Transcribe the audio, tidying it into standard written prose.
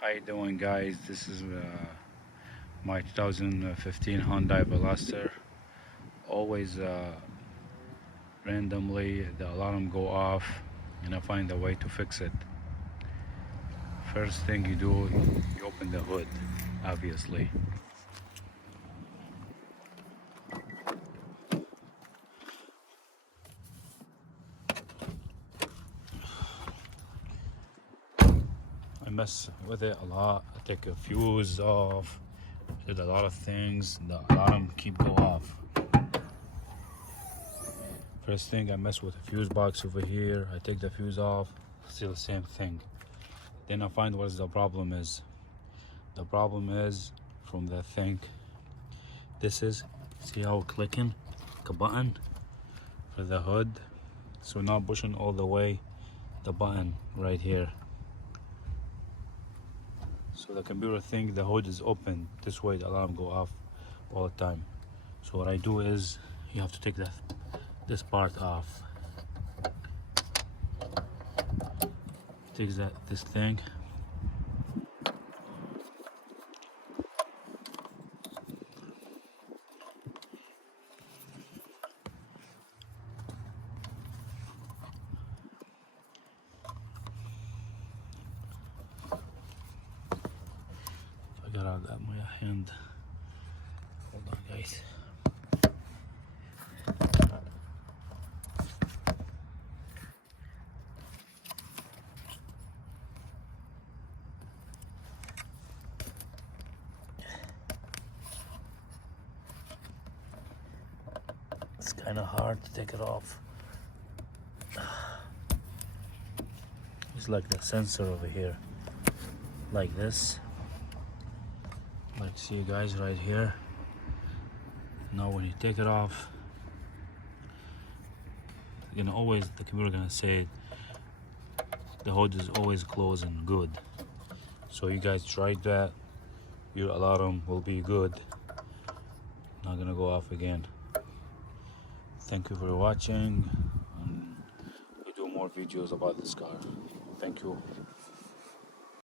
How you doing, guys? This is my 2015 Hyundai Veloster. Always randomly the alarm go off and I find a way to fix it. First thing you do, you open the hood, obviously. I mess with it a lot. I take a fuse off, did a lot of things. The alarm keep go off. First thing, I mess with the fuse box over here. I take the fuse off, still the same thing. Then I find what the problem is. The problem is from the thing. This is, see how clicking like a button for the hood. So now pushing all the way the button right here. So the computer think the hood is open. This way the alarm go off all the time. So what I do is you have to take this part off. Takes this thing. I got out of my hand. Hold on, guys. It's kind of hard to take it off. It's like the sensor over here, like this. Like, see you guys right here. Now when you take it off, you're gonna always, the computer gonna say the hood is always closed and good. So you guys tried that, your alarm will be good, not gonna go off again. Thank you for watching, and we do more videos about this car. Thank you.